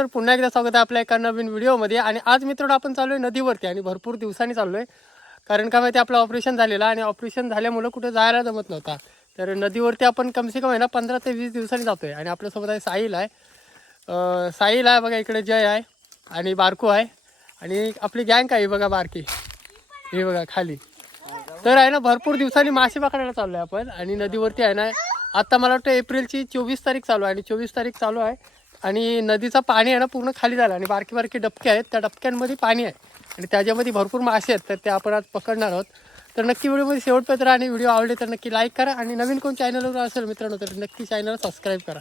तर पुन्हा एकदा स्वागत आहे आपल्या एका नवीन व्हिडिओमध्ये. आणि आज मित्रांनो आपण चालू आहे नदीवरती आणि भरपूर दिवसांनी चाललो आहे कारण का माहिती आपलं ऑपरेशन झालेलं आणि ऑपरेशन झाल्यामुळं कुठे जायला जमत नव्हता. तर नदीवरती आपण कमसे कम आहे ना पंधरा ते वीस दिवसांनी जातो आहे आणि आपल्यासोबत आहे साहिल आहे. साहिल आहे बघा इकडे जय आहे आणि बारकू आहे. आणि आपली गँग आहे बघा बारकी. हे बघा खाली. तर आहे ना भरपूर दिवसांनी मासे पकडायला चाललो आहे आपण. आणि नदीवरती आहे ना आता मला वाटतं एप्रिलची चोवीस तारीख चालू आहे. आणि चोवीस तारीख चालू आहे. आणि नदीचं पाणी आहे ना पूर्ण खाली झालं आणि बारकी बारकी डबके आहेत. त्या डबक्यांमध्ये पाणी आहे. आणि त्याच्यामध्ये भरपूर मासे आहेत तर ते आपण आज पकडणार आहोत. तर नक्की व्हिडिओमध्ये शेवटपर्यंत आणि व्हिडिओ आवडले तर नक्की लाईक करा आणि नवीन कोण चॅनलवर असेल मित्रांनो तर नक्की चॅनलला सबस्क्राईब करा.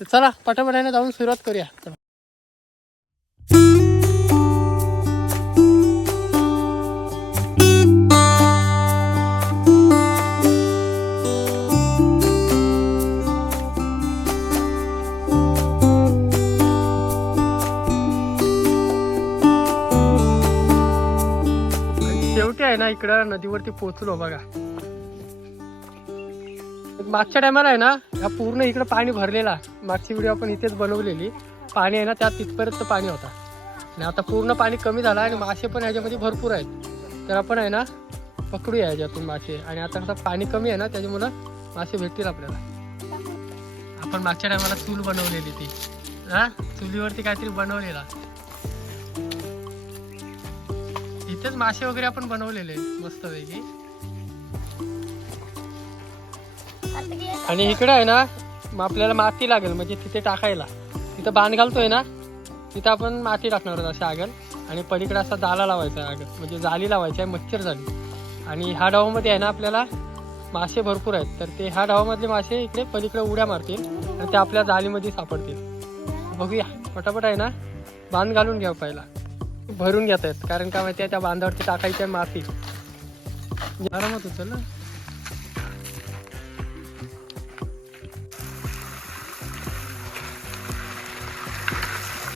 तर चला पटापट जाऊन सुरुवात करूया. इकडं नदीवरती पोहोचलो बघा. मागच्या टायमाला आहे ना ह्या पूर्ण इकडं पाणी भरलेला. मागची व्हिडिओ आपण इथेच बनवलेली. पाणी आहे ना त्यात तिथपर्यंत पाणी होता. आणि आता पूर्ण पाणी कमी झालं आणि मासे पण ह्याच्यामध्ये भरपूर आहेत. तर आपण आहे ना पकडूया ह्याच्यातून मासे. आणि आता कसं पाणी कमी आहे ना त्याच्यामुळं मासे भेटतील आपल्याला. आपण मागच्या टायमाला चूल बनवलेली ती. हा? चुलीवरती काहीतरी बनवलेला. इथेच मासे वगैरे आपण बनवलेले मस्त पैकी आणि इकडे आहे ना मग आपल्याला माती लागेल म्हणजे तिथे टाकायला. तिथं बांध घालतोय ना तिथं आपण माती टाकणार आहोत अशी आगल आणि पलीकडे असा जाला लावायचा आहे आगल म्हणजे जाली लावायची आहे मच्छर झाली आणि ह्या डावामध्ये आहे ना आपल्याला मासे भरपूर आहेत. तर ते ह्या डावामधले मासे इकडे पलीकडे उड्या मारतील आणि ते आपल्या जालीमध्ये सापडतील. बघूया पटापट आहे ना बांध घालून घ्या पहिला. भरून घेत आहेत. कारण काय माहिती आहे त्या बांधावरती टाकायची आहे माती. आरामात उचल ना.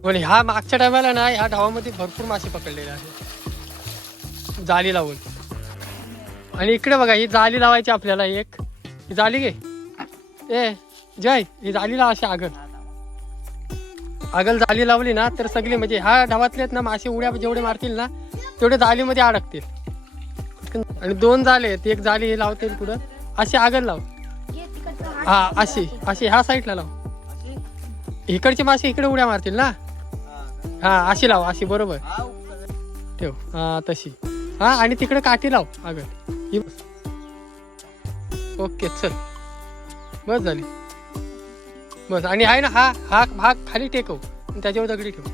पण ह्या मागच्या टायमाला ना ह्या ढावामध्ये भरपूर मासे पकडलेले आहे जाली लावून. आणि इकडे बघा ही जाली लावायची आपल्याला एक. ही जाली घे. ए जय ही जाली लाव अशी आगल आगल जाली लावली ना तर सगळी म्हणजे ह्या ढावातले आहेत ना मासे उड्या जेवढे मारतील ना तेवढे जालीमध्ये अडकतील. आणि दोन जाले आहेत एक जाली हे लावतील पुढं. अशी आगल लाव. हा अशी अशी ह्या साईडला लाव. इकडचे मासे इकडे उड्या मारतील ना? हा अशी लाव अशी बरोबर. ठेव हा तशी. हा आणि तिकडे काठी लाव अगं ओके चल. बस झाली. बस. आणि आहे ना हा हा भाग खाली टेकव आणि त्याच्यावर दगडी ठेव.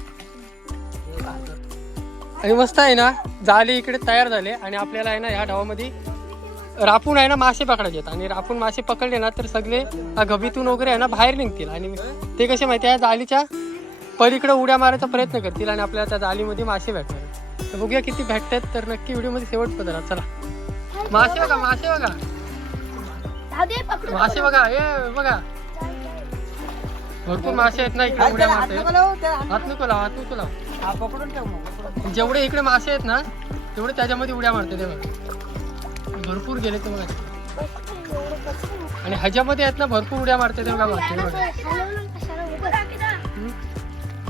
आणि मस्त आहे ना जाले इकडे तयार झाले. आणि आपल्याला आहे ना ह्या डावामध्ये रापून आहे ना मासे पकडायचे आहेत. आणि रापून मासे पकडले ना तर सगळे गभीतून वगैरे आहे ना बाहेर निघतील. आणि ते कसे माहिती आहे जालीच्या पलीकडे उड्या मारायचा प्रयत्न करतील. आणि आपल्याला त्या जालीमध्ये मासे भेटणार तर बघूया किती भेटतात. तर नक्की व्हिडिओमध्ये शेवट पदरा चला. मासे बघा मासे बघा. मासे बघा हे बघा. भरपूर मासे आहेत ना इकडे उड्या मारते हात नको लाव हात नको लाव पकडून ठेव जेवढे इकडे मासे आहेत ना तेवढे त्याच्यामध्ये उड्या मारते ते बघा. भरपूर गेले ते बघा. आणि ह्याच्यामध्ये आहेत ना भरपूर उड्या मारते ते बघा मासे हे.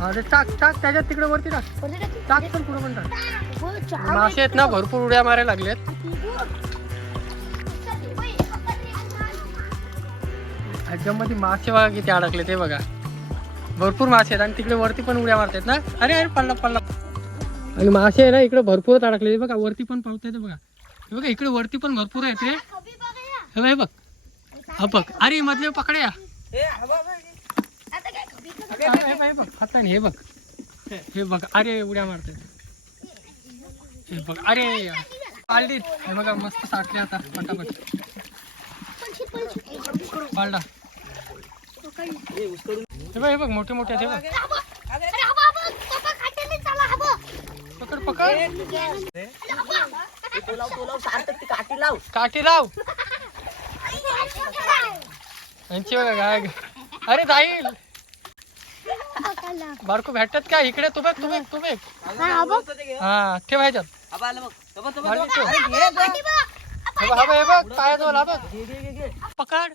हा ते टाक टाक त्याच्यात तिकडे वरती टाक. टाक. पण पुढे पण टाक. मासे आहेत ना भरपूर उड्या मारायला लागलेत. त्याच्यामध्ये मासे बघा किती अडकले ते बघा. भरपूर मासे आहेत आणि तिकडे वरती पण उड्या मारतात ना? अरे अरे पडला पडला आणि मासे आहे ना इकडे भरपूरच अडकले बघा वरती पण पावतात बघा. हे बघा इकडे वरती पण भरपूर आहेत रे. हे बघ, बघ. हा बघ. अरे मधले पकड्या. ए, बघ. हे बघ, हे बघ हाताने हे बघ. हे बघ अरे उड्या मारतात हे बघ अरे. पालडीत हे बघा मस्त साठले आता पटापट. पालडा हे बघ हे बघ मोठे मोठे आहेत बघ. पकड पकड. काठी लाव. काठी लाव यांची बघा काय अरे जाईल बारको भेटतात का? इकडे तुम्ही तुम्ही तुम्ही हा ठेवायच्यात हे बघ, पायाजवळ बघ. पकड.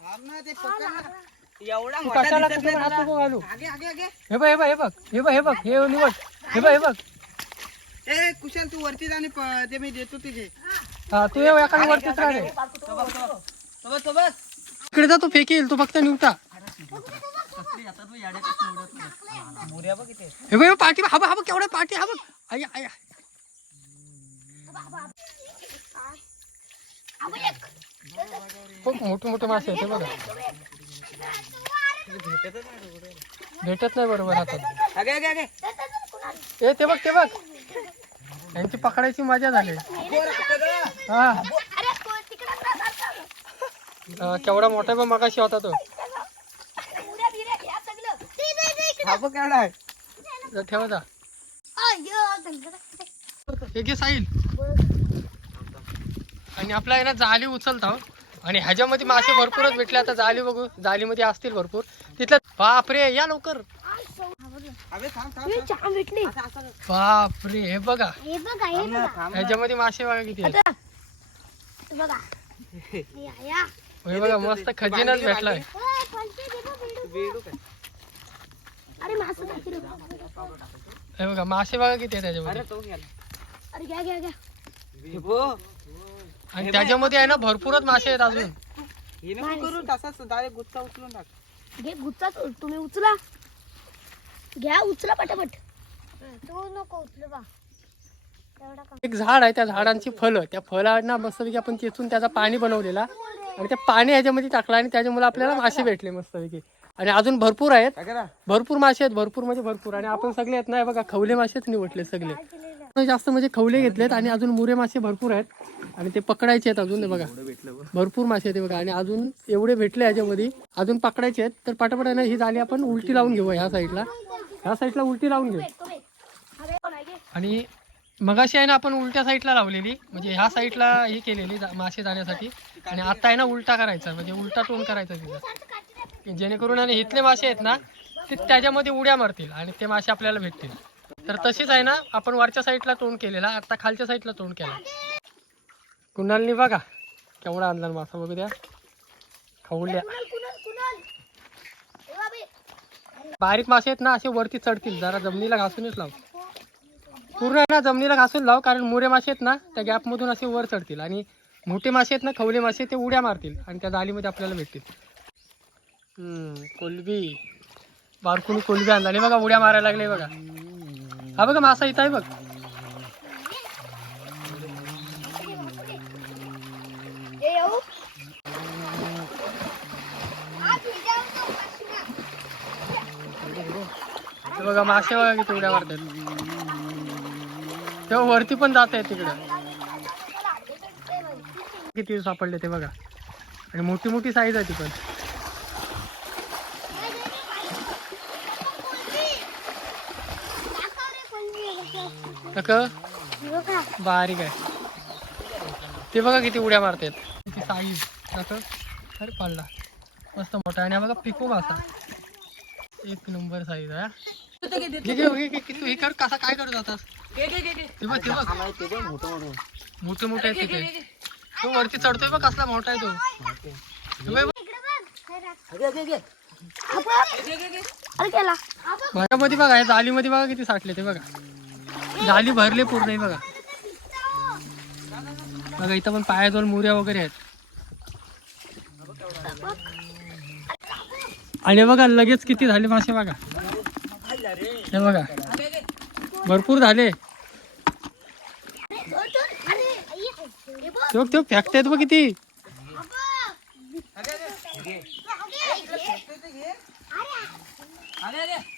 एवढा तू मोठा कशाला दिसत कुठे हात तुला. नको घालू? आगे आगे आगे. हे बघ हे बघ हे बघ हे बघ हे बघ हे निवड हे बघ हे बघ. ए कुशल तू वरती जा आणि प- ते मी देतो तुझे हा तू ये एका वरतीच राहिले सोबत सोबत इकडे जा तू फेकील तू फक्त निवटा बघ इथे हे बघ हे बघ, पाठी हा बघ हा बघ केवढा पाठी हा बघ. आया खूप मोठे मोठे मासे आहेत हे बघा. भेटत नाही बरोबर हातात. आगे आगे आगे ए ते बघ ते बघ. यांची पकडायची मजा झाली. हा. केवढा मोठा पण मगाशी होता तो. हा केवढा आहे. ठेवा जा. हे घे साहिल. आणि आपला आहे ना जाळी उचलता हो. आणि ह्याच्यामध्ये मासे भरपूरच भेटले. आता जाळी बघू जाळीमध्ये असतील भरपूर. तिथलं बापरे या लवकर. बापरे हे बघा. ह्याच्यामध्ये मासे बघा किती आहेत. हे बघा. या, या. बघा मस्त खजिनाच भेटलाय. हे बघा मासे बघा किती आहे त्याच्यामध्ये आणि त्याच्यामध्ये आहे ना भरपूरच मासे आहेत अजून. हे नको करू तसाच डायरेक्ट गुच्चा उचलून टाक. घे गुच्चा तुम्ही उचला. घ्या उचला पटापट. तू नको उचलू बा. तेवढा एक झाड आहे त्या झाडांची फळं. त्या फळांना मस्तपैकी आपण चेचून त्याचा पाणी बनवलेला. आणि ते पाणी ह्याच्यामध्ये टाकलं आणि त्याच्यामुळे आपल्याला मासे भेटले मस्तपैकी. आणि अजून भरपूर आहेत. भरपूर मासे आहेत भरपूर म्हणजे भरपूर. आणि आपण सगळे आहेत ना हे बघा खवले मासेच निवडले सगळे. जास्त म्हणजे खवले घेतलेत आणि अजून मुरे मासे भरपूर आहेत. आणि ते पकडायचे आहेत अजून बघा. भरपूर मासे आहेत बघा. आणि अजून एवढे भेटले याच्यामध्ये. अजून पकडायचे आहेत. तर पाठोपाठ ना ही झाली आपण उलटी लावून घेऊ ह्या साईडला. ह्या साईडला उलटी लावून घेऊ. आणि मगाशी आहे ना आपण उलट्या साईडला लावलेली. म्हणजे ह्या साईडला ही केलेली मासे जाण्यासाठी. आणि आता आहे ना उलटा करायचा. म्हणजे उलटा टोन करायचा तिथं जेणेकरून आणि इथले मासे आहेत ना ते त्याच्यामध्ये उड्या मारतील आणि ते मासे आपल्याला भेटतील. तर तशीच आहे ना आपण वरच्या साईडला तोंड केलेला आता खालच्या साईडला तोंड केला. कुणालनी बघा केवढा आणला मासा बघू द्या खाऊ द्या बारीक मासे आहेत ना असे वरती चढतील जरा जमिनीला घासूनच लाव. पूर्ण आहे ना जमिनीला घासून लाव कारण मुरे मासे आहेत ना त्या गॅपमधून असे वर चढतील. आणि मोठे मासे आहेत ना खवले मासे ते उड्या मारतील आणि त्या जाळीमध्ये आपल्याला भेटतील. हम्म, कोलबी बारकुनी कोलबी आणला. बघा उड्या मारायला लागले बघा. हा बघा मासा इथं आहे बघ बघा मासे बघा किती उड्या मारतात तेव्हा वरती पण जात आहे तिकडे. किती सापडले ते बघा. आणि मोठी मोठी साईज आहे ती पण. नक? बारीक आहे. ते बघा किती उड्या मारतात. किती साईज नक? अरे पडला. मस्त मोठा आहे. आणि बघा पिको मासा. एक नंबर साईज आहे. तू हे कर कसा काय करत. ते बघ ते बघ. मोठं मोठं आहेत तिथे. तो वरती चढतोय बघ कसला मोठा आहे तो. हे माझ्यामध्ये बघा जालीमध्ये बघा किती साठले ते बघा. जाली भरले पूर्ण आहे बघा. बघा इथं पण पायाजवळ मुऱ्या वगैरे आहेत. आणि बघा लगेच किती झाले मासे बघा. हे बघा. भरपूर झाले. ते बघ ते फेकतायत बघ किती. अरे, अरे.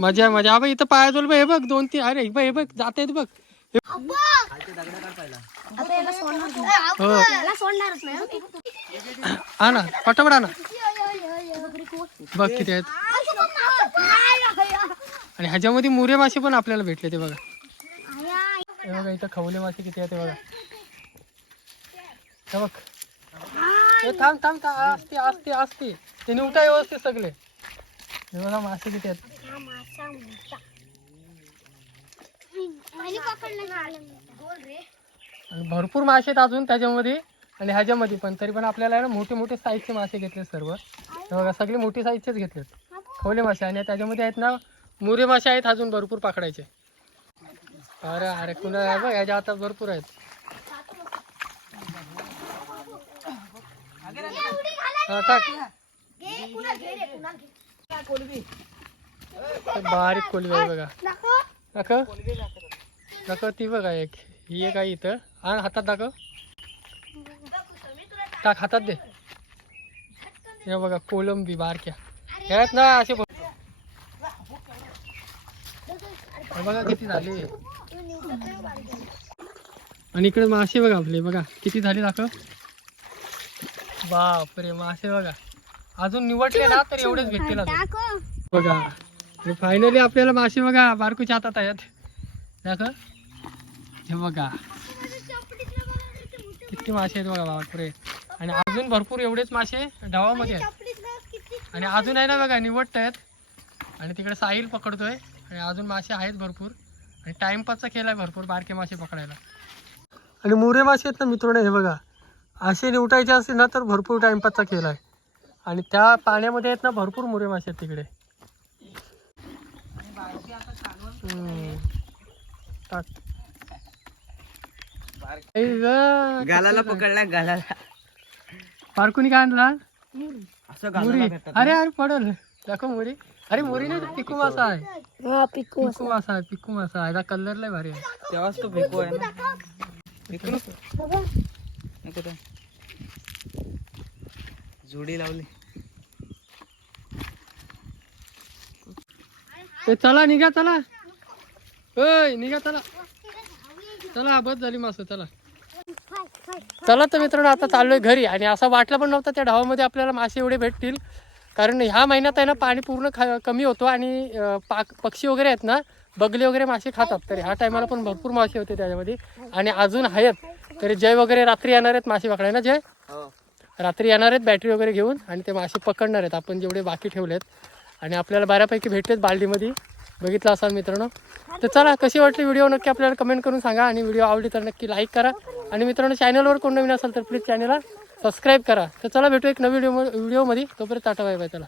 मजा मजा. बघ इथं पायाजवळ बघ हे बघ दोन तीन. अरे बघ हे बघ जात आहेत बघ. हे-. हो. ना पटापट आणा? बघ किती आहेत. आणि ह्याच्यामध्ये मुरे मासे पण आपल्याला भेटले ते बघा. हे बघा इथं खवले मासे किती आहेत ते बघा. हे बघ. हे थांब थांब थांब. असते असते असते ते निवटा व्यवस्थित सगळे. हे बघा मासे किती आहेत. मासा मोठा. आणि पकडलं रे आणि भरपूर मासे आहेत अजून त्याच्यामध्ये आणि ह्याच्यामध्ये पण. तरी पण आपल्याला ना मोठे मोठे साईजचे मासे घेतले सर्व. हे बघा सगळे मोठे साईजचेच घेतलेत. खोले मासे आणि त्याच्यामध्ये आहेत ना मुरे मासे आहेत अजून भरपूर पाकडायचे अरे अरे कुणा बघ ह्याच्या हातात भरपूर आहेत. हा टाक. बारीक कोलबी आहे बघा. दाखव. दाखव. ती बघा एक. ही एक आहे इथं. आण हातात दाखव. टाक हातात दे. हे बघा कोलंबी बारक्या. ह्यात ना असे बघा किती झाले. आणि इकडे मासे बघा आपले बघा. किती झाले दाखव. बापरे मासे बघा. अजून निवडले ना तर एवढेच भेटतील बघा. फायनली आपल्याला मासे बघा बारकूच्या हातात आहेत. दाखव. हे बघा. किती मासे आहेत बघा बापरे आणि अजून भरपूर एवढेच मासे डावामध्ये आहेत. आणि अजून आहे ना बघा निवडत आहेत. आणि तिकडे साहिल पकडतोय. आणि अजून मासे आहेत भरपूर. आणि टाइमपासचा केलाय भरपूर बारके मासे पकडायला. आणि मुरे मासे आहेत ना मित्रांनो हे बघा. असे निवटायचे असतील ना तर भरपूर टाइमपासचा केला आहे. आणि त्या पाण्यामध्ये आहेत ना भरपूर मुरे मासे आहेत तिकडे. टाक ऐ ग, गालाला पकडला गालाला. पारकुनी काय आणला? असं मुरी. अरे अरे पडल. दाखव मुरी. अरे मुरी नाही पिकू मासा आहे. हा पिकू पिकू मासा आहे पिकू मासा आहे. कलर लय भारी आहे. तेव्हाच तो फेकू आहे ना. फेकू नको. नको तर. जोडी लावली. ए चला निघा चला. ओय निघा चला. चला बस झाली मास चला. चला तर मित्रांनो आता चाललोय घरी. आणि असं वाटलं पण नव्हतं त्या ढावामध्ये आपल्याला मासे एवढे भेटतील. कारण ह्या महिन्यात आहे ना पाणी पूर्ण खा कमी होतो आणि पाक पक्षी वगैरे आहेत ना बगले वगैरे मासे खातात. तर ह्या टायमाला पण भरपूर मासे होते त्याच्यामध्ये. आणि अजून आहेत. तर जय वगैरे रात्री येणार आहेत मासे पकडाय ना जय? हो. रात्री येणार आहेत बॅटरी वगैरे घेऊन आणि ते मासे पकडणार आहेत. आपण जेवढे बाकी ठेवलेत. आणि आपल्याला बऱ्यापैकी भेटलेत बालडीमध्ये. बघितला असाल मित्रांनो? तर चला कशी वाटली व्हिडिओ? नक्की आपल्याला कमेंट करून सांगा आणि व्हिडिओ आवडली तर नक्की लाईक करा. आणि मित्रांनो चॅनलवर कोण नवीन असेल तर प्लीज चॅनलला सबस्क्राईब करा. तर चला भेटू एक नवीन व्हिडिओ व्हिडिओमध्ये तोपर्यंत टाटा बाय बाय चला.